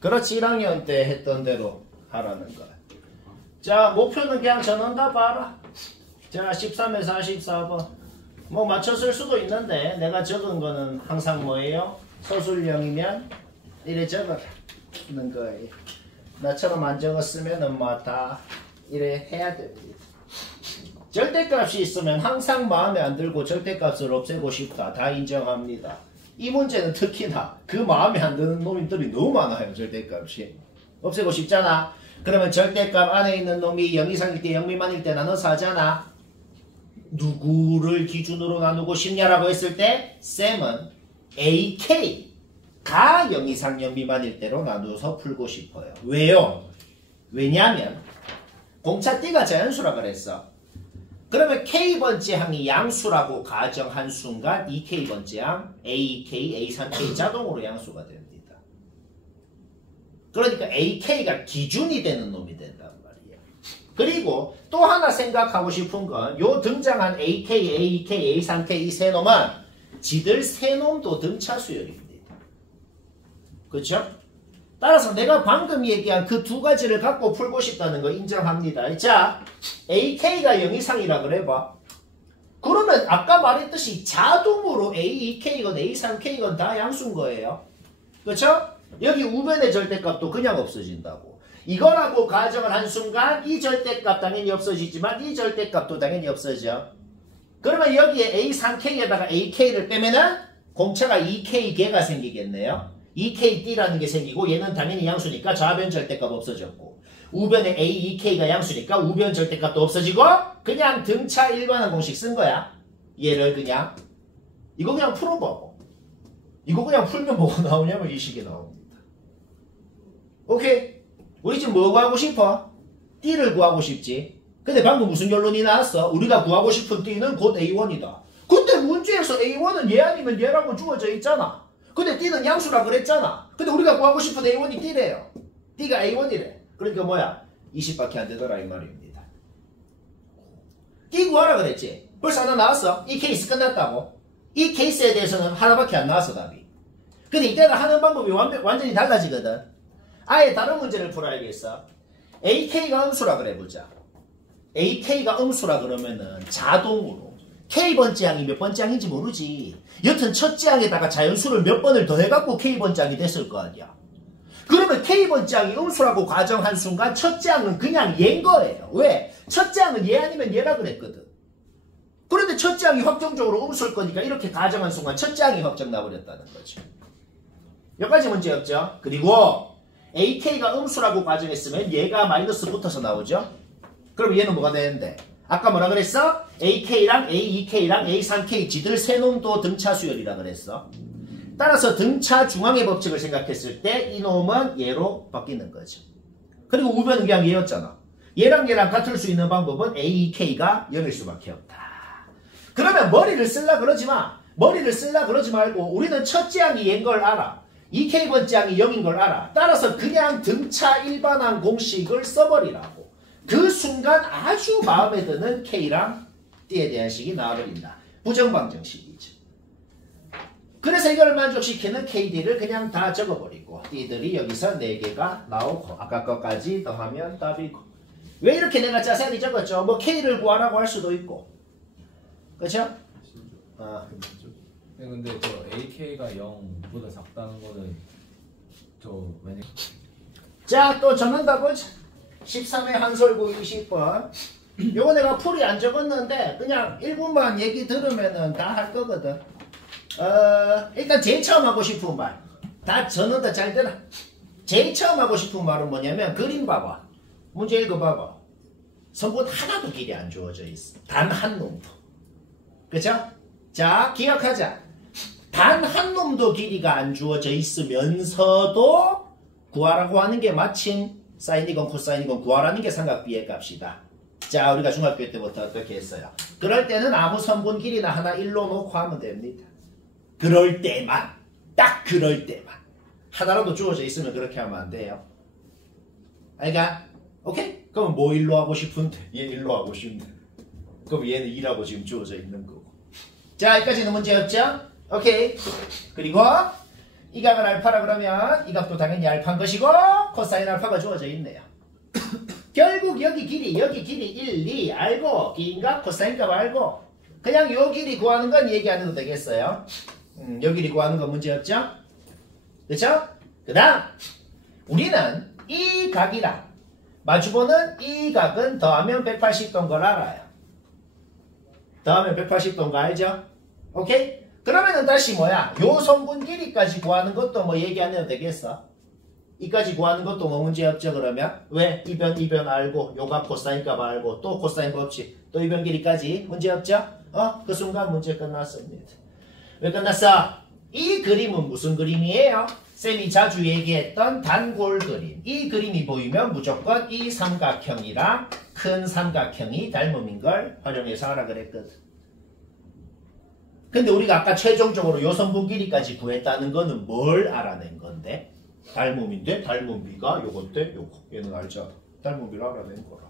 그렇지, 1학년 때 했던 대로 하라는 거야. 자, 목표는 그냥 전원다 봐라. 자, 13에서 44번. 뭐 맞췄을 수도 있는데 내가 적은 거는 항상 뭐예요? 서술형이면 이래 적어라 는 거예요. 나처럼 안 적었으면은 뭐 다 이래 해야 됩니다. 절대값이 있으면 항상 마음에 안 들고 절대값을 없애고 싶다. 다 인정합니다. 이 문제는 특히나 그 마음에 안 드는 놈들이 너무 많아요. 절대값이. 없애고 싶잖아. 그러면 절대값 안에 있는 놈이 0 이상일 때 0 미만일 때 나눠서 하잖아. 누구를 기준으로 나누고 싶냐라고 했을 때 쌤은 AK가 0 이상 0 미만일 때로 나누어서 풀고 싶어요. 왜요? 왜냐하면 공차 D가 자연수라 그랬어. 그러면 K번째 항이 양수라고 가정한 순간 2K번째 항 AK, A3K 자동으로 양수가 됩니다. 그러니까 AK가 기준이 되는 놈이 된단 말이에요. 그리고 또 하나 생각하고 싶은 건 요 등장한 AK, AK, A3K 이 세 놈은 지들 세 놈도 등차 수열입니다. 그렇죠? 따라서 내가 방금 얘기한 그 두 가지를 갖고 풀고 싶다는 거 인정합니다. 자, AK가 0 이상이라 그래봐. 그러면 아까 말했듯이 자동으로 AEK건 A3K건 다 양수인 거예요. 그렇죠? 여기 우변의 절대값도 그냥 없어진다고. 이거라고 가정을 한 순간 이 절대값 당연히 없어지지만 이 절대값도 당연히 없어져. 그러면 여기에 A3K에다가 AK를 빼면은 공차가 2K개가 생기겠네요. 2KD라는 게 생기고 얘는 당연히 양수니까 좌변 절대값 없어졌고 우변에 AEK가 양수니까 우변 절대값도 없어지고 그냥 등차 일반한 공식 쓴 거야. 얘를 그냥 이거 그냥 풀어보고 이거 그냥 풀면 뭐가 나오냐면 이 식이 나옵니다. 오케이? 우리 지금 뭐 구하고 싶어? D를 구하고 싶지. 근데 방금 무슨 결론이 나왔어? 우리가 구하고 싶은 D는 곧 A1이다. 근데 문제에서 A1은 얘 아니면 얘라고 주어져 있잖아. 근데 D는 양수라 그랬잖아. 근데 우리가 구하고 싶은 A1이 D래요. D가 A1이래. 그러니까 뭐야? 20밖에 안 되더라 이 말입니다. D 구하라 그랬지? 벌써 하나 나왔어. 이 케이스 끝났다고. 이 케이스에 대해서는 하나밖에 안 나왔어 답이. 근데 이때는 하는 방법이 완전히 달라지거든. 아예 다른 문제를 풀어야겠어. AK가 음수라 그래보자. AK가 음수라 그러면은 자동으로 K번째 항이 몇 번째 항인지 모르지. 여튼 첫째 항에다가 자연수를 몇 번을 더해갖고 K번째 항이 됐을 거 아니야. 그러면 K번째 항이 음수라고 가정한 순간 첫째 항은 그냥 얘인 거예요. 왜? 첫째 항은 얘 아니면 얘라 그랬거든. 그런데 첫째 항이 확정적으로 음수일 거니까 이렇게 가정한 순간 첫째 항이 확정 나버렸다는 거죠. 여기까지 문제였죠. 그리고 AK가 음수라고 가정했으면 얘가 마이너스 붙어서 나오죠. 그럼 얘는 뭐가 되는데? 아까 뭐라 그랬어? AK랑 AEK랑 A3K 지들 세 놈도 등차 수열이라 그랬어. 따라서 등차 중앙의 법칙을 생각했을 때 이 놈은 얘로 바뀌는 거죠. 그리고 우변은 그냥 얘였잖아. 얘랑 얘랑 같을 수 있는 방법은 AEK가 0일 수밖에 없다. 그러면 머리를 쓸라 그러지 마. 머리를 쓸라 그러지 말고 우리는 첫째 항이 얘인 걸 알아. 2K번째 항이 0인 걸 알아. 따라서 그냥 등차 일반항 공식을 써버리라고. 그 순간 아주 마음에 드는 K랑 D에 대한 식이 나와버린다. 부정방정식이죠. 그래서 이걸 만족시키는 KD를 그냥 다 적어버리고 D들이 여기서 4개가 나오고 아까 것까지 더하면 답이고. 왜 이렇게 내가 자세하게 적었죠? 뭐 K를 구하라고 할 수도 있고. 그렇죠? 근데 저 AK가 0보다 작다는 거는 저 왜냐? 자, 또 전원다 보자. 13회 한솔구 20번. 요거 내가 풀이 안 적었는데 그냥 1분만 얘기 들으면은 다 할 거거든. 일단 제일 처음 하고 싶은 말. 다 전원다 잘 들어. 제일 처음 하고 싶은 말은 뭐냐면 그림 봐봐. 문제 읽어봐봐. 선분 하나도 길이 안 주어져 있어. 단 한 놈도. 그쵸? 자, 기억하자. 단 한 놈도 길이가 안 주어져 있으면서도 구하라고 하는 게 마침 사인이건 코사인이건 구하라는 게 삼각비의 값이다. 자, 우리가 중학교 때부터 어떻게 했어요? 그럴 때는 아무 선분 길이나 하나 1로 놓고 하면 됩니다. 그럴 때만, 딱 그럴 때만. 하나라도 주어져 있으면 그렇게 하면 안 돼요. 알가? 오케이? 그럼 뭐 1로 하고 싶은데? 얘 1로 하고 싶네. 그럼 얘는 2라고 지금 주어져 있는 거고. 자, 여기까지는 문제였죠? 오케이. 그리고 이 각은 알파라 그러면 이 각도 당연히 알파인 것이고 코사인 알파가 주어져 있네요. 결국 여기 길이 1, 2 알고 긴 각 코사인 값 알고 그냥 요 길이 구하는 건 얘기 안 해도 되겠어요. 요 길이 구하는 건 문제 없죠? 그쵸? 그 다음 우리는 이 각이랑 마주보는 이 각은 더하면 180도인 걸 알아요. 더하면 180도인 거 알죠? 오케이? 그러면은 다시 뭐야? 요 성분 길이까지 구하는 것도 뭐 얘기 안 해도 되겠어? 이까지 구하는 것도 뭐 문제 없죠 그러면? 왜? 이변 알고 요각 코사인 값 알고 또 코사인 법칙 또 이변 길이까지 문제 없죠? 그 순간 문제 끝났습니다. 왜 끝났어? 이 그림은 무슨 그림이에요? 쌤이 자주 얘기했던 단골 그림. 이 그림이 보이면 무조건 이 삼각형이랑 큰 삼각형이 닮음인 걸 활용해서 하라 그랬거든. 근데 우리가 아까 최종적으로 요 성분 길이까지 구했다는 거는 뭘 알아낸 건데? 닮음인데 닮음비가 요건데 요거. 얘는 알죠? 닮음비를 알아낸 거라.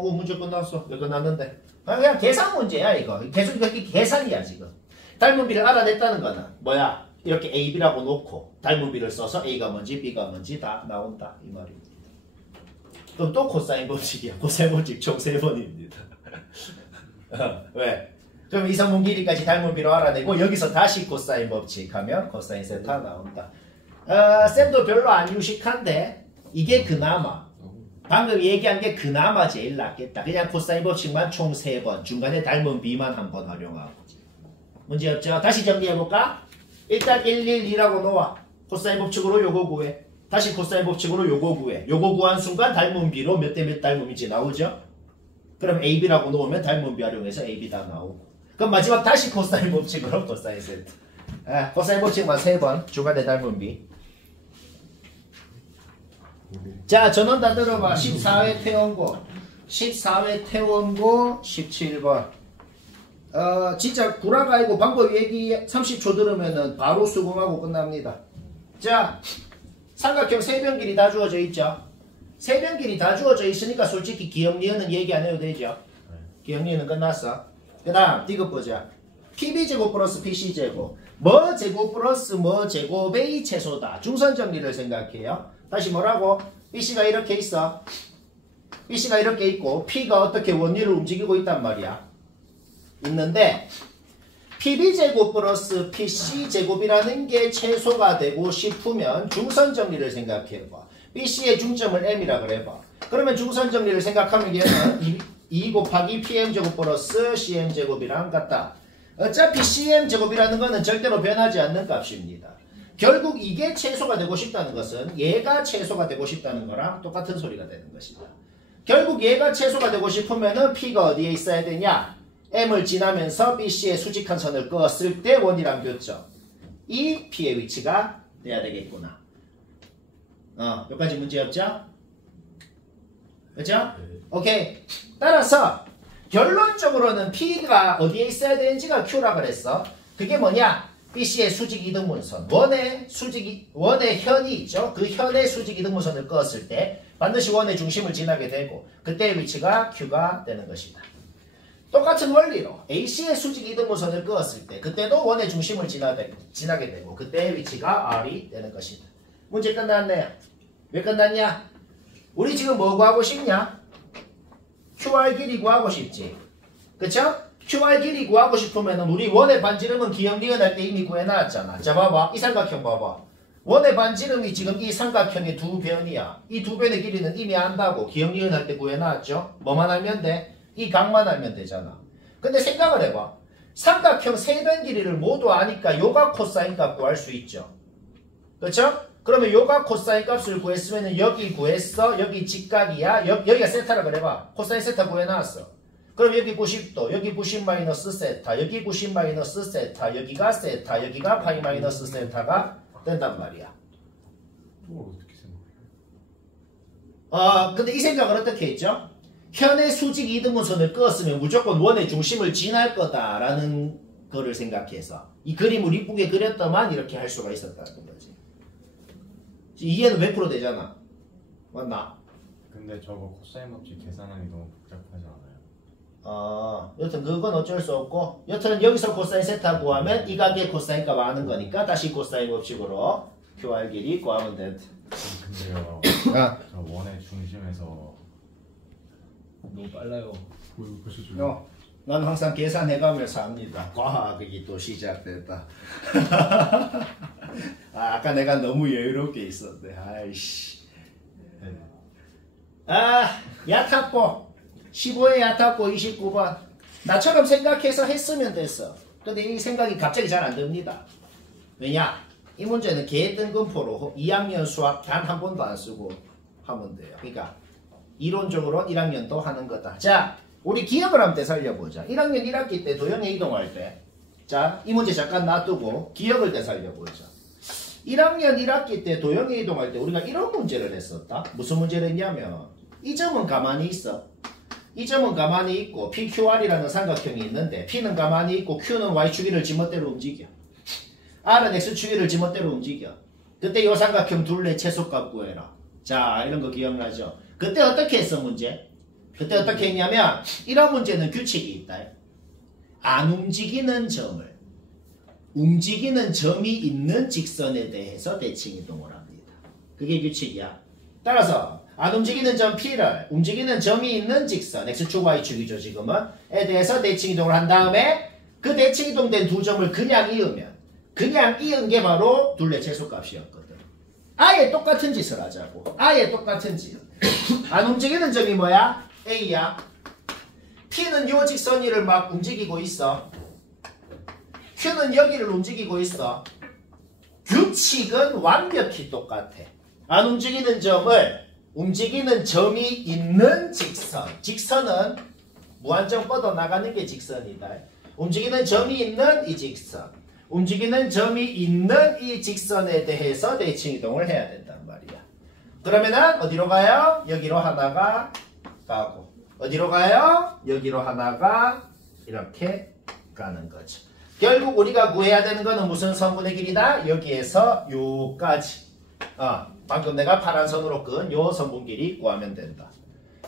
문제 끝났어. 왜 끝났는데? 그냥 계산 문제야 이거. 계속 계산이야 지금. 닮음비를 알아냈다는 거는 뭐야? 이렇게 A, B라고 놓고 닮음비를 써서 A가 뭔지 B가 뭔지 다 나온다 이 말입니다. 그럼 또 코사인 법칙이야. 코사인 법칙 총 3번입니다. 왜? 그럼 이 성분 길이까지 닮음비로 알아내고 여기서 다시 코사인 법칙 하면 코사인 세타 나온다. 쌤도 별로 안 유식한데 이게 그나마 방금 얘기한 게 그나마 제일 낫겠다. 그냥 코사인 법칙만 총 3번 중간에 닮음비만 한번 활용하고 문제 없죠? 다시 정리해볼까? 일단 1, 1, 2라고 놓아. 코사인 법칙으로 요거 구해. 다시 코사인 법칙으로 요거 구해. 요거 구한 순간 닮음비로 몇 대 몇 닮음인지 나오죠? 그럼 AB라고 놓으면 닮음비 활용해서 AB 다 나오고. 그럼 마지막 다시 코사인 법칙으로 코사인 세트. 코사인 법칙만 3번. 중간에 닮음비. 자, 전원 다 들어봐. 14회 태원고. 14회 태원고 17번. 진짜 구라가 아니고 방법 얘기 30초 들으면은 바로 수긍하고 끝납니다. 자, 삼각형 세변 길이 다 주어져 있죠? 세변 길이 다 주어져 있으니까 솔직히 기억리은은 얘기 안 해도 되죠? 기억리은은 끝났어. 그 다음, 디귿 보자. PB제곱 플러스 PC제곱. 뭐 제곱 플러스 뭐 제곱의 최소다. 중선 정리를 생각해요. 다시 뭐라고? BC가 이렇게 있어. BC가 이렇게 있고 P가 어떻게 원리를 움직이고 있단 말이야. 있는데 PB제곱 플러스 PC제곱이라는 게 최소가 되고 싶으면 중선 정리를 생각해봐. BC의 중점을 M이라 그래봐. 그러면 중선 정리를 생각하면 얘는 2 곱하기 PM제곱 플러스 CM제곱이랑 같다. 어차피 CM제곱이라는 거는 절대로 변하지 않는 값입니다. 결국 이게 최소가 되고 싶다는 것은 얘가 최소가 되고 싶다는 거랑 똑같은 소리가 되는 것이다. 결국 얘가 최소가 되고 싶으면은 P가 어디에 있어야 되냐? M을 지나면서 BC의 수직한 선을 그었을 때 원이랑 교점. 이 P의 위치가 돼야 되겠구나. 여기까지 문제 없죠? 그렇죠? 오케이. 따라서 결론적으로는 P가 어디에 있어야 되는지가 Q라 그랬어. 그게 뭐냐? BC의 수직 이등분선. 원의 현이 있죠? 그 현의 수직 이등분선을 그었을 때 반드시 원의 중심을 지나게 되고 그때의 위치가 Q가 되는 것이다. 똑같은 원리로 AC의 수직 이등분선을 그었을 때 그때도 원의 중심을 지나게 되고 그때의 위치가 R이 되는 것이다. 문제 끝났네요. 왜 끝났냐? 우리 지금 뭐 구하고 싶냐? QR 길이 구하고 싶지. 그쵸? QR 길이 구하고 싶으면 우리 원의 반지름은 기억 니은 할 때 이미 구해놨잖아. 자 봐봐. 이 삼각형 봐봐. 원의 반지름이 지금 이 삼각형의 두 변이야. 이 두 변의 길이는 이미 안다고 기억 니은 할 때 구해놨죠. 뭐만 알면 돼? 이 각만 알면 되잖아. 근데 생각을 해봐. 삼각형 세변 길이를 모두 아니까 요각 코사인 값 구할 수 있죠. 그렇죠? 그러면 요각 코사인 값을 구했으면 여기 구했어. 여기 직각이야. 여기가 세타라 그래봐. 코사인 세타 구해놨어. 그럼 여기 90도, 여기 90 마이너스 세타, 여기 90 마이너스 세타, 여기가 세타, 여기가 파이 마이너스 세타가 된단 말이야. 이걸 어떻게 생각해? 근데 이 생각은 어떻게 했죠? 현의 수직 이등분선을 그었으면 무조건 원의 중심을 지날 거다라는 거를 생각해서 이 그림을 이쁘게 그렸더만 이렇게 할 수가 있었다는 거지. 이해는 100% 되잖아. 맞나? 근데 저거 코사인 법칙 계산하기 너무 복잡하지 않아요? 여튼 그건 어쩔 수 없고, 여튼 여기서 코사인 세타 구하면 이 가게 코사인 값 아는 거니까 다시 코사인 법칙으로 QR 길이 구하면 된다. 근데요. 저 원의 중심에서 너무 빨라요. 난 항상 계산해가면서 합니다. 과학이 또 시작됐다. 아까 내가 너무 여유롭게 있었네. 아이씨. 야타포 15의 야타포 29번. 나처럼 생각해서 했으면 됐어. 근데 이 생각이 갑자기 잘 안 듭니다. 왜냐? 이 문제는 개뜬금포로 2학년 수학 단 한 번도 안 쓰고 하면 돼요. 그러니까 이론적으로 1학년도 하는 거다. 자, 우리 기억을 한번 되살려보자. 1학년 1학기 때 도형에 이동할 때, 자, 이 문제 잠깐 놔두고 기억을 되살려보자. 1학년 1학기 때 도형에 이동할 때 우리가 이런 문제를 했었다. 무슨 문제를 했냐면 이 점은 가만히 있어. 이 점은 가만히 있고 PQR이라는 삼각형이 있는데 P는 가만히 있고 Q는 Y축위를 지멋대로 움직여. R은 X축위를 지멋대로 움직여. 그때 이 삼각형 둘레 최소값 구해라. 자, 이런 거 기억나죠? 그때 어떻게 했어 문제? 그때 어떻게 했냐면 이런 문제는 규칙이 있다. 안 움직이는 점을 움직이는 점이 있는 직선에 대해서 대칭 이동을 합니다. 그게 규칙이야. 따라서 안 움직이는 점 P를 움직이는 점이 있는 직선 X축 Y축이죠 지금은 에 대해서 대칭 이동을 한 다음에 그 대칭 이동된 두 점을 그냥 이으면 그냥 이은 게 바로 둘레 최소값이었거든. 아예 똑같은 짓을 하자고. 아예 똑같은 짓. 안 움직이는 점이 뭐야? A야. P는 요 직선 위를 막 움직이고 있어. Q는 여기를 움직이고 있어. 규칙은 완벽히 똑같아. 안 움직이는 점을 움직이는 점이 있는 직선. 직선은 무한정 뻗어나가는 게 직선이다. 움직이는 점이 있는 이 직선. 움직이는 점이 있는 이 직선에 대해서 대칭 이동을 해야 된단 말이야. 그러면은 어디로 가요? 여기로 하나가 가고 어디로 가요? 여기로 하나가 이렇게 가는 거죠. 결국 우리가 구해야 되는 거는 무슨 선분의 길이다? 여기에서 요까지. 방금 내가 파란 선으로 끈 요 선분 길이 구하면 된다.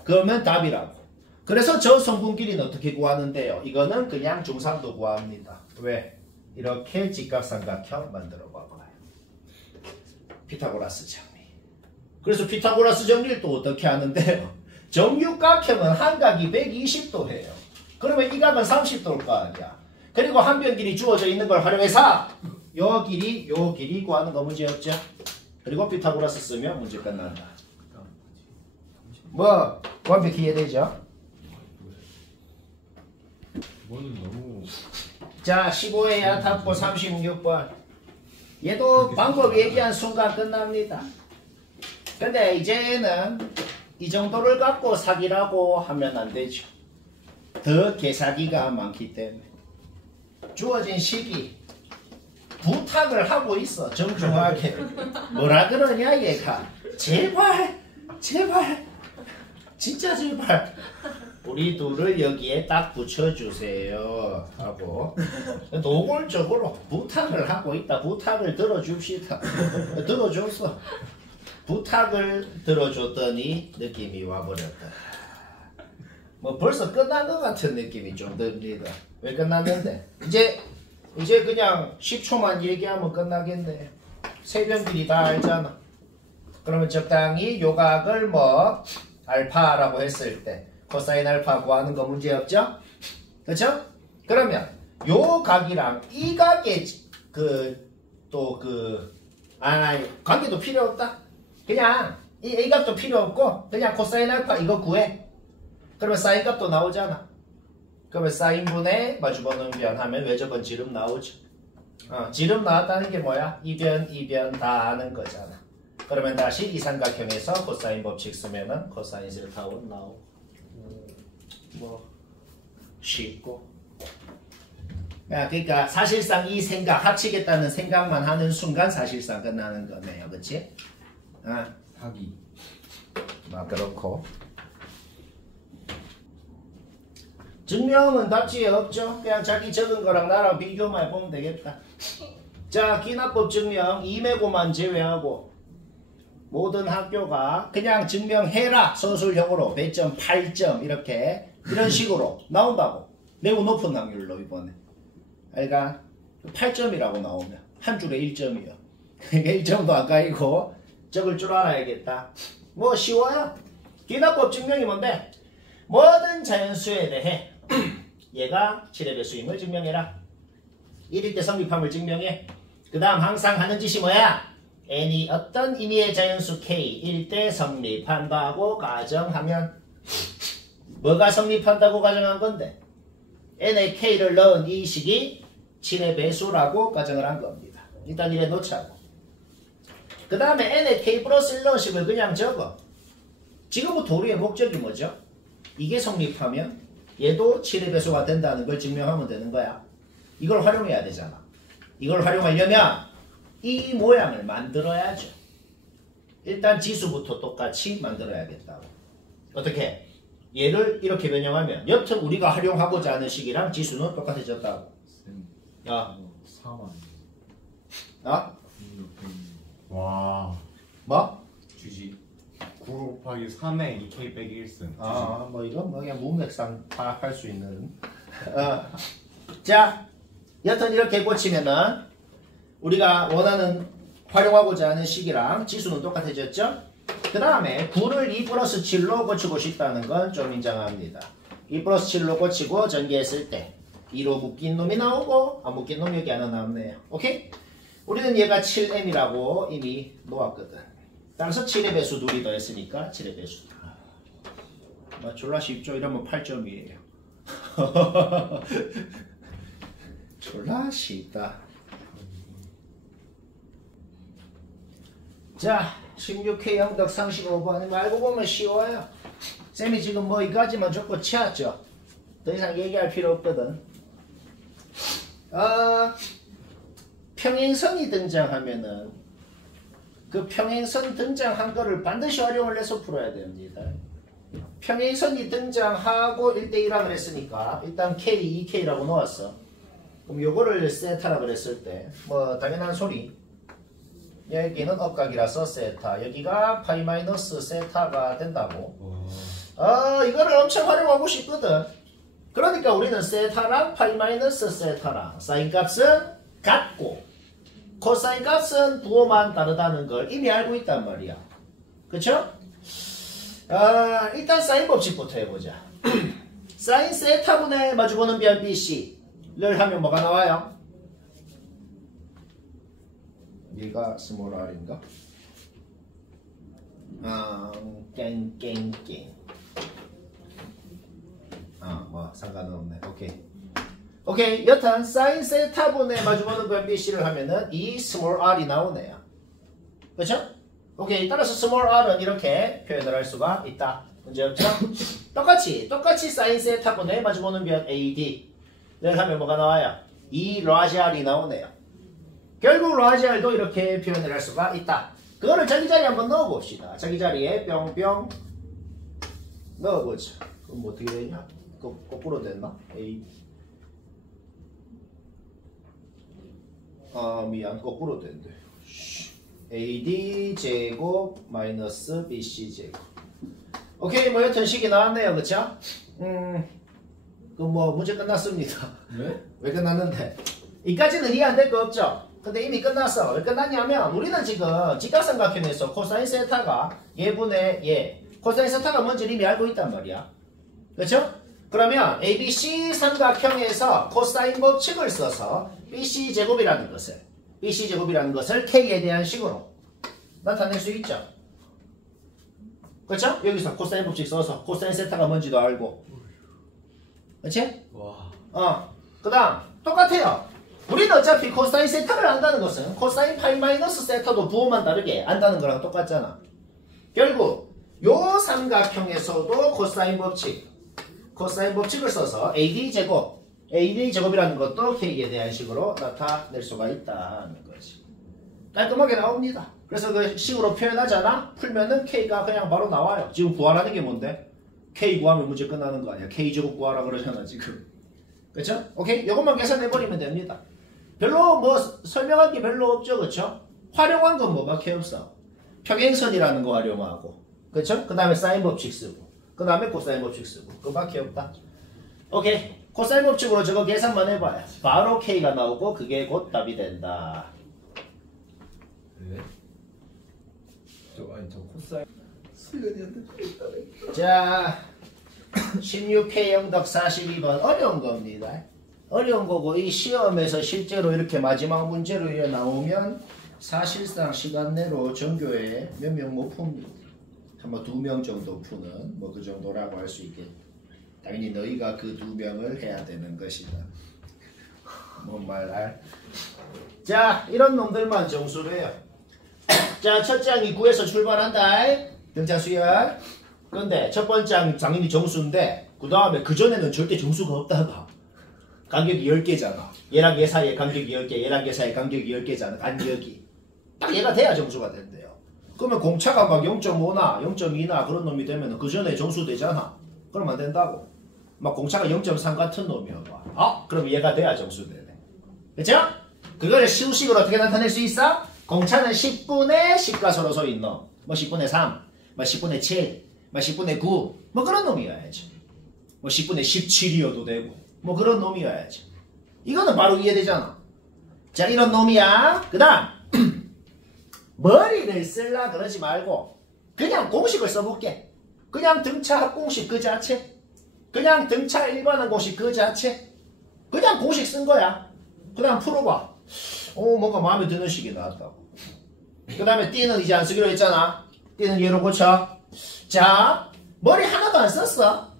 그러면 답이라고. 그래서 저 선분 길이는 어떻게 구하는데요? 이거는 그냥 중3도 구합니다. 왜? 이렇게 직각삼각형 만들어 봐봐요. 피타고라스 정리. 그래서 피타고라스 정리를 또 어떻게 하는데요? 정육각형은 한각이 120도 해요. 그러면 이 각은 30도일 거 아니야. 그리고 한 변 길이 주어져 있는 걸 활용해서 요 길이 구하는 거 문제 없죠? 그리고 피타고라스 쓰면 문제 끝난다. 뭐 완벽히 이해되죠? 이거는 너무 자, 15의 야타포 36번. 얘도 방법 얘기한 순간 끝납니다. 근데 이제는 이 정도를 갖고 사기라고 하면 안 되죠. 더 개사기가 많기 때문에. 주어진 시기 부탁을 하고 있어. 정중하게. 뭐라 그러냐 얘가. 제발 진짜 제발 우리 둘을 여기에 딱 붙여주세요 하고 노골적으로 부탁을 하고 있다. 부탁을 들어줍시다. 들어줬어. 부탁을 들어줬더니 느낌이 와버렸다. 뭐 벌써 끝난 것 같은 느낌이 좀 듭니다. 왜 끝났는데? 이제 그냥 10초만 얘기하면 끝나겠네. 세변끼리 다 알잖아. 그러면 적당히 요각을 뭐 알파라고 했을 때 코사인 알파 구하는 거 문제 없죠? 그렇죠? 그러면 요 각이랑 이 각의 관계도 필요 없다. 그냥 이 값도 필요 없고 그냥 코사인 알파 이거 구해. 그러면 사인 값도 나오잖아. 그러면 사인분의 마주보는 변 하면 외접은 지름 나오죠. 지름 나왔다는 게 뭐야? 이변 다 아는 거잖아. 그러면 다시 이 삼각형에서 코사인 법칙 쓰면은 코사인 세타원 나오고 뭐 쉽고. 그러니까 사실상 이 생각 합치겠다는 생각만 하는 순간 사실상 끝나는 거네요. 그치? 사기. 그렇고 증명은 답지에 없죠. 그냥 자기 적은 거랑 나랑 비교만 해보면 되겠다. 자, 기납법 증명 2매고만 제외하고 모든 학교가 그냥 증명해라. 서술형으로 배점 8점 이렇게 이런 식으로 나온다고. 매우 높은 확률로 이번에. 그러니까 8점이라고 나오면 한 줄에 1점이요. 그러니까 1점도 아까이고 적을 줄 알아야겠다. 뭐 쉬워요. 기납법 증명이 뭔데? 모든 자연수에 대해 얘가 7의 배수임을 증명해라. 1일 때 성립함을 증명해. 그 다음 항상 하는 짓이 뭐야? n이 어떤 임의의 자연수 K일 때 성립한다고 가정하면 뭐가 성립한다고 가정한 건데? n에 K를 넣은 이 식이 7의 배수라고 가정을 한 겁니다. 일단 이래 놓자고. 그 다음에 n에 K 플러스 1 넣은 식을 그냥 적어. 지금부터 우리의 목적이 뭐죠? 이게 성립하면 얘도 7의 배수가 된다는 걸 증명하면 되는 거야. 이걸 활용해야 되잖아. 이걸 활용하려면 이 모양을 만들어야죠. 일단 지수부터 똑같이 만들어야겠다고. 어떻게? 얘를 이렇게 변형하면 여튼 우리가 활용하고자 하는 식이랑 지수는 똑같아졌다고. 야. 4만. 아? 와. 뭐? 주지. 9 곱하기 3에 2k 빼기 1승. 아, 뭐 이건 뭐 그냥 문맥상 파악할 수 있는. 자, 여튼 이렇게 고치면은 우리가 원하는 활용하고자 하는 식이랑 지수는 똑같아졌죠? 그 다음에 9를 2 플러스 7로 고치고 싶다는 건 좀 인정합니다. 2 플러스 7로 고치고 전개했을 때 2로 묶인 놈이 나오고 안 묶인 놈이 여기 하나 남네요. 오케이? 우리는 얘가 7m이라고 이미 놓았거든. 따라서 7의 배수 둘이 더했으니까 7의 배수. 졸라 쉽죠? 이러면 8점이에요. 졸라 쉽다. 자, 16회 영덕 상식 5번 알고 보면 쉬워요. 쌤이 지금 뭐 이까지만 적고 치웠죠? 더 이상 얘기할 필요 없거든. 평행선이 등장하면은 그 평행선 등장한 거를 반드시 활용을 해서 풀어야 됩니다. 평행선이 등장하고 1대1라 그랬으니까 일단 K, 2K라고 놓았어. 그럼 요거를 세타라 그랬을 때 뭐 당연한 소리. 여기는 억각이라서 세타, 여기가 파이 마이너스 세타가 된다고. 이거를 엄청 활용하고 싶거든. 그러니까 우리는 세타랑 파이 마이너스 세타랑 사인 값은 같고 코사인 값은 부호만 다르다는 걸 이미 알고 있단 말이야. 그쵸? 일단 사인 법칙부터 해보자. 사인 세타분의 마주보는 변 BC를 하면 뭐가 나와요? 얘가 스몰 r인가? 깽깽깽. 뭐 상관은 없네. 오케이. 여튼 사인 세타분의 마주보는 변 BC를 하면은 이 스몰 r이 나오네요. 그렇죠? 오케이. 따라서 스몰 r은 이렇게 표현을 할 수가 있다. 문제 없죠? 똑같이 사인 세타분의 마주보는 변 AD를 하면 뭐가 나와요? 이 라지 r이 나오네요. 결국 라지 r도 이렇게 표현을 할 수가 있다. 그거를 자기 자리에 한번 넣어봅시다. 자기 자리에 뿅뿅 넣어보자. 그럼 뭐 어떻게 되냐? 거꾸로 됐나? 미안, 거꾸로 된대. AD 제곱 마이너스 BC 제곱. 오케이, 뭐 여튼 식이 나왔네요. 그쵸? 그 뭐 문제 끝났습니다. 네? 왜 끝났는데? 이까지는 이해 안 될 거 없죠? 근데 이미 끝났어. 왜 끝났냐면 우리는 지금 직각삼각형에서 코사인 세타가 얘분의 얘, 코사인 세타가 뭔지 이미 알고 있단 말이야. 그렇죠? 그러면 ABC 삼각형에서 코사인 법칙을 써서 BC 제곱이라는 것을 K에 대한 식으로 나타낼 수 있죠. 그렇죠? 여기서 코사인 법칙 써서 코사인 세타가 뭔지도 알고. 그렇지? 와. 그 다음 똑같아요. 우리는 어차피 코사인 세타를 안다는 것은 코사인 파이 마이너스 세타도 부호만 다르게 안다는 거랑 똑같잖아. 결국 요 삼각형에서도 코사인 법칙을 써서 AD 제곱이라는 것도 K에 대한 식으로 나타낼 수가 있다는 거지. 깔끔하게 나옵니다. 그래서 그 식으로 표현하잖아. 풀면은 K가 그냥 바로 나와요. 지금 구하라는 게 뭔데? K 구하면 문제 끝나는 거 아니야. K 제곱 구하라 그러잖아 지금. 그쵸? 오케이? 이것만 계산해버리면 됩니다. 별로 뭐 설명할 게 별로 없죠. 그쵸? 활용한 건 뭐밖에 없어. 평행선이라는 거 활용하고. 그쵸? 그 다음에 사인 법칙 쓰고. 그 다음에 코사인 법칙 쓰고. 그거밖에 없다. 오케이. 코사인 법칙으로 저거 계산만 해봐요. 바로 K가 나오고 그게 곧 답이 된다. 네? 저 코사인 자, 16K형 덕 42번 어려운 겁니다. 어려운 거고 이 시험에서 실제로 이렇게 마지막 문제로 나오면 사실상 시간 내로 전교에 몇 명 못 풉니다. 한번 2명 정도 푸는 뭐 그 정도라고 할 수 있겠다. 당연히 너희가 그 2명을 해야 되는 것이다. 뭔 말할? 자, 이런 놈들만 정수를 해요. 자, 첫 장이 9에서 출발한다. 등차 수열. 근데 첫 번째 장 당연히 정수인데 그 다음에 그 전에는 절대 정수가 없다가 간격이 10개잖아. 얘랑 얘 사이에 간격이 10개, 얘랑 얘 사이에 간격이 10개잖아. 간격이. 딱 얘가 돼야 정수가 된대요. 그러면 공차가 막 0.5나 0.2나 그런 놈이 되면 그 전에 정수 되잖아. 그러면 안 된다고. 막 공차가 0.3 같은 놈이어봐. 그럼 얘가 돼야 정수 되네. 그쵸? 그거를 시우식으로 어떻게 나타낼 수 있어? 공차는 10분의 10가소로소인 놈. 뭐 10분의 3, 뭐 10분의 7, 뭐 10분의 9, 뭐 그런 놈이어야지. 뭐 10분의 17이어도 되고, 뭐 그런 놈이어야지. 이거는 바로 이해되잖아. 자, 이런 놈이야. 그 다음, 머리를 쓸라 그러지 말고, 그냥 공식을 써볼게. 그냥 등차 합공식 그 자체. 그냥 등차 일반항 공식 그 자체. 그냥 공식 쓴 거야. 그 다음 풀어봐. 뭔가 마음에 드는 식이 나왔다고. 그 다음에 D는 이제 안 쓰기로 했잖아. D는 얘로 고쳐. 자, 머리 하나도 안 썼어.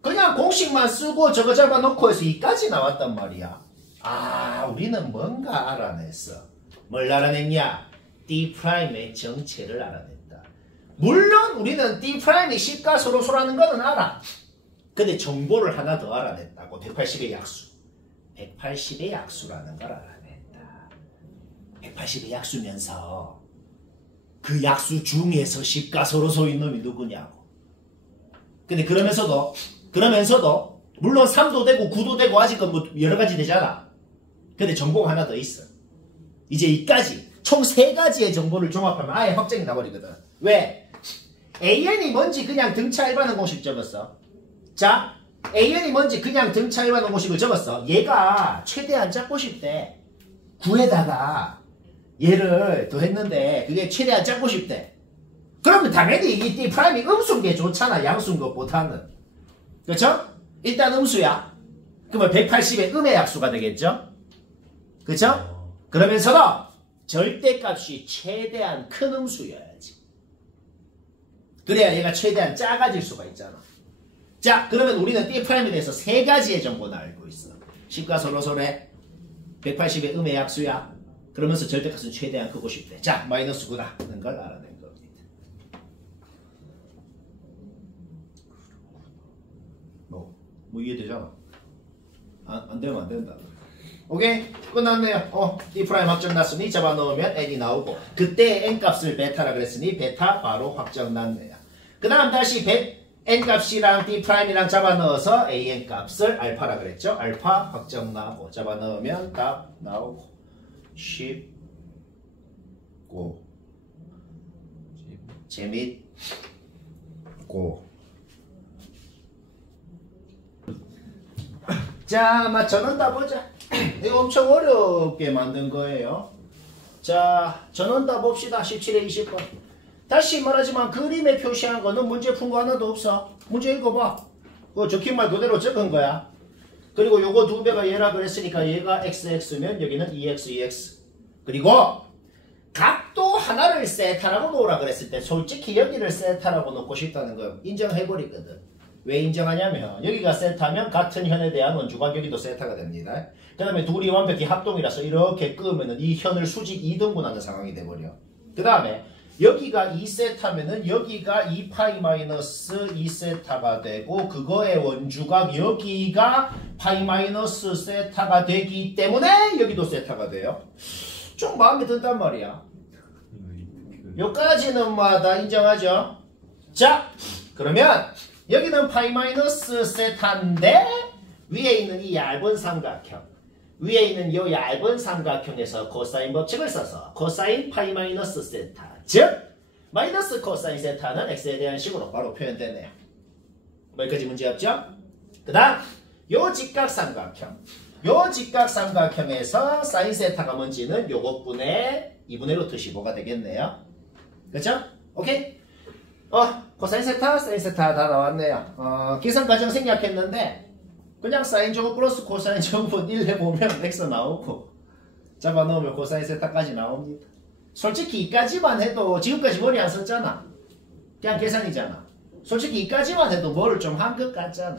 그냥 공식만 쓰고 저거 잡아놓고 해서 2까지 나왔단 말이야. 우리는 뭔가 알아냈어. 뭘 알아냈냐? D'의 정체를 알아냈다. 물론 우리는 D'이 10가소로소라는 거는 알아. 근데 정보를 하나 더 알아냈다고. 180의 약수. 180의 약수라는 걸 알아냈다. 180의 약수면서 그 약수 중에서 10가소로소인 놈이 누구냐고. 근데 그러면서도 물론 3도 되고 9도 되고 아직은 뭐 여러 가지 되잖아. 근데 정보가 하나 더 있어. 이제 이까지 총 3가지의 정보를 종합하면 아예 확정이 나버리거든. 왜? AN이 뭔지 그냥 등차 일반항 공식 적었어. 자, AN이 뭔지 그냥 등차 일반항 공식을 적었어. 얘가 최대한 잡고 싶대. 9에다가 얘를 더했는데 그게 최대한 잡고 싶대. 그러면 당연히 이 D 프라임이 음수인 게 좋잖아. 양수인 것보다는. 그렇죠? 일단 음수야. 그러면 180의 음의 약수가 되겠죠? 그렇죠? 그러면서도 절대값이 최대한 큰 음수여야지. 그래야 얘가 최대한 작아질 수가 있잖아. 자, 그러면 우리는 D 프라임에 대해서 3가지의 정보는 알고 있어. 10가소로소래 180의 음의 약수야. 그러면서 절대값은 최대한 크고 싶대. 자, 마이너스 9라는 걸 알아낸 겁니다. 뭐 이해되잖아. 안 되면 안 된다. 오케이? 끝났네요. D 프라임 확정 났으니 잡아넣으면 N이 나오고 그때 N 값을 베타라 그랬으니 베타 바로 확정 났네요. 그 다음 다시 N 값이랑 D 프라임이랑 잡아넣어서 AN 값을 알파라 그랬죠? 알파 확정 나고 잡아넣으면 답 나오고 19 재밌고. 자, 전원다 보자. 이거 엄청 어렵게 만든 거예요. 자, 전원다 봅시다. 17에 20번. 다시 말하지만 그림에 표시한 거는 문제 푼 거 하나도 없어. 문제 읽어봐. 그거 적힌 말 그대로 적은 거야. 그리고 요거 2배가 얘라 그랬으니까 얘가 xx면 여기는 2x. 그리고 각도 하나를 세타라고 놓으라 그랬을 때 솔직히 여기를 세타라고 놓고 싶다는 거 인정해버리거든. 왜 인정하냐면 여기가 세타면 같은 현에 대한 원주각 여기도 세타가 됩니다. 그 다음에 둘이 완벽히 합동이라서 이렇게 끄면은 이 현을 수직 2등분하는 상황이 돼버려. 그 다음에 여기가 2세타면은 여기가 2파이 마이너스 2세타가 되고 그거의 원주각 여기가 파이 마이너스 세타가 되기 때문에 여기도 세타가 돼요. 좀 마음에 든단 말이야. 요까지는 마다 인정하죠. 자, 그러면 여기는 파이 마이너스 세타인데 위에 있는 이 얇은 삼각형, 위에 있는 이 얇은 삼각형에서 코사인 법칙을 써서 코사인 파이 마이너스 세타, 즉 마이너스 코사인 세타는 x에 대한 식으로 바로 표현되네요. 여기까지 문제 없죠? 그 다음 요 직각삼각형 요 직각삼각형에서 사인 세타가 뭔지는 요것분의 2분의 루트 15가 되겠네요. 그렇죠? 오케이? 코사인 세타, 사인 세타 다 나왔네요. 계산 과정 생략했는데 그냥 사인 제곱 플러스 코사인 제곱은 1 해보면 x 나오고 잡아놓으면 코사인 세타까지 나옵니다. 솔직히 이까지만 해도 지금까지 머리 안 썼잖아. 그냥 계산이잖아. 솔직히 이까지만 해도 뭘 좀 한 것 같잖아.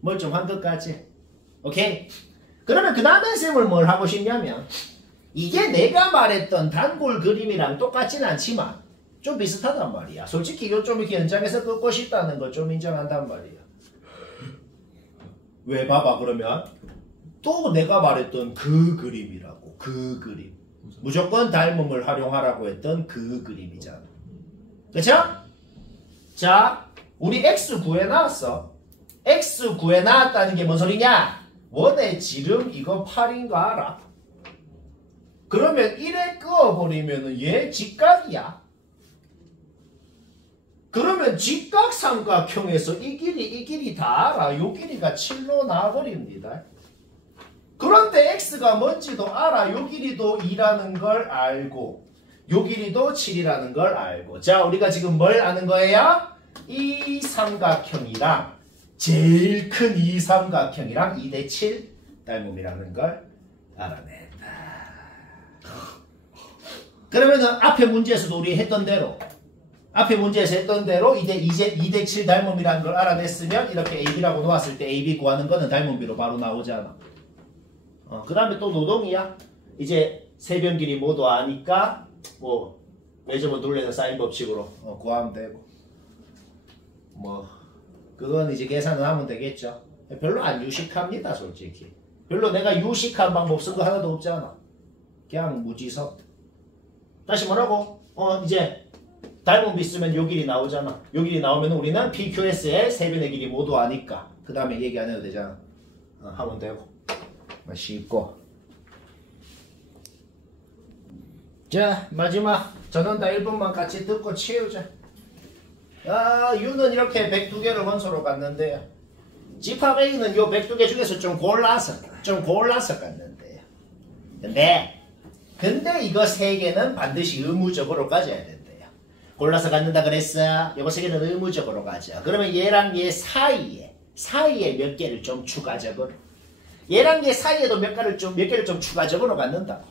뭘 좀 한 것 같지? 오케이? 그러면 그 다음에 쌤을 뭘 하고 싶냐면 이게 내가 말했던 단골 그림이랑 똑같진 않지만 좀 비슷하단 말이야. 솔직히 이거 좀 이렇게 연장해서 긋고 싶다는 걸 좀 인정한단 말이야. 왜 봐봐 그러면 또 내가 말했던 그 그림이라고. 그 그림. 무조건 닮음을 활용하라고 했던 그 그림이잖아. 그쵸? 자, 우리 x 구해놨어. x 구해놨다는 게 뭔 소리냐? 원의 지름 이거 8인 거 알아? 그러면 1에 끄어버리면 얘 직각이야. 그러면 직각삼각형에서 이 길이 다 알아. 요 길이가 7로 나와버립니다. 그런데 x가 뭔지도 알아. 요 길이도 2라는 걸 알고 요 길이도 7이라는 걸 알고. 자, 우리가 지금 뭘 아는 거예요? 이 삼각형이랑 제일 큰 이 삼각형이랑 2대7 닮음이라는 걸 알아냈다. 그러면은 앞에 문제에서도 우리 했던 대로 앞에 문제에서 했던 대로 2대7 닮음이라는 걸 알아냈으면 이렇게 AB라고 놓았을 때 AB 구하는 거는 닮음비로 바로 나오잖아. 그 다음에 또 노동이야. 이제 세변 길이 모두 아니까 뭐 매점은 둘레는 사인 법칙으로 구하면 되고 뭐 그건 이제 계산을 하면 되겠죠. 별로 안 유식합니다 솔직히. 별로 내가 유식한 방법 쓴 거 하나도 없잖아. 그냥 무지성. 다시 뭐라고? 이제 닮음비 쓰면 요 길이 나오잖아. 요 길이 나오면 우리는 PQS의 세변의 길이 모두 아니까 그 다음에 얘기 안 해도 되잖아. 하면 되고 쉽고. 자, 마지막 전원 다 1분만 같이 듣고 치우자. U는 이렇게 102개를 원소로 갔는데요. 집합 A는 요 102개 중에서 좀 골라서 갔는데요. 근데 이거 3개는 반드시 의무적으로 가져야 된대요. 골라서 갖는다 그랬어. 요거 3개는 의무적으로 가져. 그러면 얘랑 얘 사이에 몇 개를 좀 추가적으로. 얘랑 얘 사이에도 몇 개를 좀 추가적으로 갖는다고.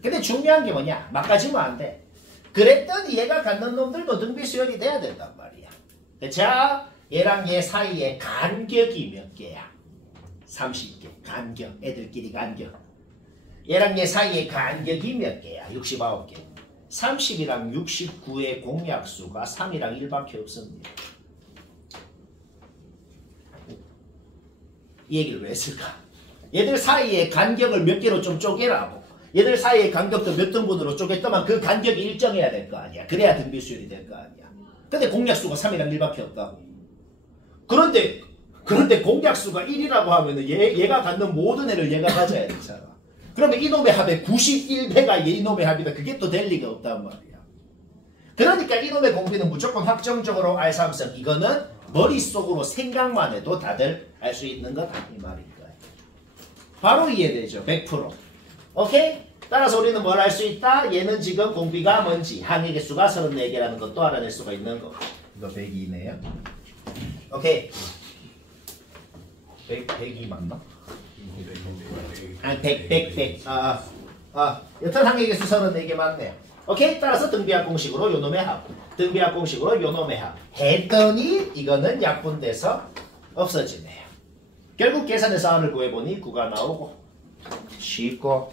근데 중요한 게 뭐냐? 막 가지면 안 돼. 그랬더니 얘가 갖는 놈들도 등비 수열이 돼야 된단 말이야. 자, 얘랑 얘 사이에 간격이 몇 개야? 30개. 간격. 애들끼리 간격. 얘랑 얘 사이에 간격이 몇 개야? 69개. 30이랑 69의 공약수가 3이랑 1밖에 없습니다. 이 얘기를 왜 했을까? 얘들 사이에 간격을 몇 개로 좀 쪼개라고. 얘들 사이의 간격도 몇 등분으로 쪼갰더만 그 간격이 일정해야 될 거 아니야. 그래야 등비수열이 될 거 아니야. 근데 공약수가 3이랑 1밖에 없다고. 그런데 공약수가 1이라고 하면은 얘가 갖는 모든 애를 얘가 가져야 되잖아. 그러면 이놈의 합의 91배가 이놈의 합이다. 그게 또 될 리가 없단 말이야. 그러니까 이놈의 공비는 무조건 확정적으로 R3성. 이거는 머릿속으로 생각만 해도 다들 알 수 있는 것 이 말인 거야. 바로 이해되죠. 100%. 오케이? 따라서 우리는 뭘 알 수 있다? 얘는 지금 공비가 뭔지 항의 개수가 34개라는 것도 알아낼 수가 있는 거. 이거 102네요. 오케이. 102 맞나? 아니 100. 여튼 항의 개수 34개 맞네요. 오케이? 따라서 등비합 공식으로 요놈의 합. 등비합 공식으로 요놈의 합. 했더니 이거는 약분돼서 없어지네요. 결국 계산해서 R을 구해보니 9가 나오고 쉽고